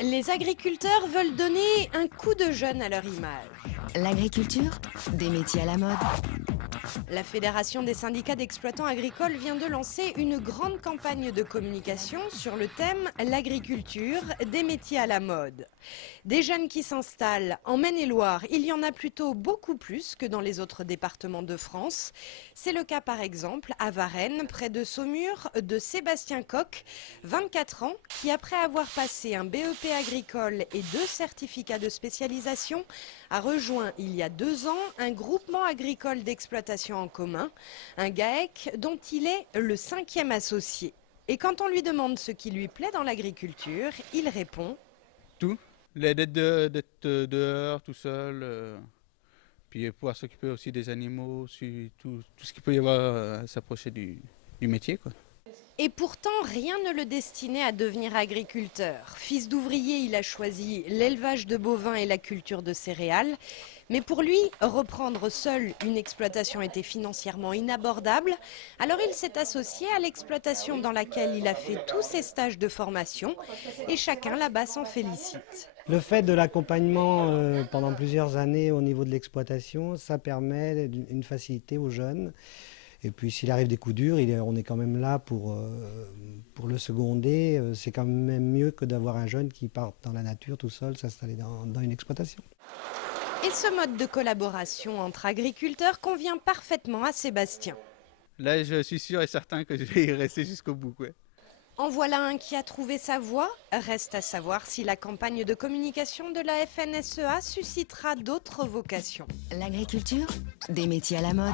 Les agriculteurs veulent donner un coup de jeune à leur image. L'agriculture, des métiers à la mode. La Fédération des syndicats d'exploitants agricoles vient de lancer une grande campagne de communication sur le thème « L'agriculture, des métiers à la mode ». Des jeunes qui s'installent en Maine-et-Loire, il y en a plutôt beaucoup plus que dans les autres départements de France. C'est le cas par exemple à Varennes, près de Saumur, de Sébastien Coq, 24 ans, qui après avoir passé un BEP agricole et 2 certificats de spécialisation, a rejoint il y a 2 ans un groupement agricole d'exploitation en commun, un GAEC dont il est le 5e associé. Et quand on lui demande ce qui lui plaît dans l'agriculture, il répond tout. D'être dehors, tout seul, puis pouvoir s'occuper aussi des animaux, tout ce qu'il peut y avoir à s'approcher du métier, quoi. Et pourtant, rien ne le destinait à devenir agriculteur. Fils d'ouvrier, il a choisi l'élevage de bovins et la culture de céréales. Mais pour lui, reprendre seul une exploitation était financièrement inabordable. Alors il s'est associé à l'exploitation dans laquelle il a fait tous ses stages de formation. Et chacun là-bas s'en félicite. Le fait de l'accompagnement pendant plusieurs années au niveau de l'exploitation, ça permet une facilité aux jeunes. Et puis s'il arrive des coups durs, on est quand même là pour le seconder. C'est quand même mieux que d'avoir un jeune qui part dans la nature tout seul, s'installer dans une exploitation. Et ce mode de collaboration entre agriculteurs convient parfaitement à Sébastien. Là, je suis sûr et certain que je vais y rester jusqu'au bout, quoi. En voilà un qui a trouvé sa voie. Reste à savoir si la campagne de communication de la FNSEA suscitera d'autres vocations. L'agriculture, des métiers à la mode.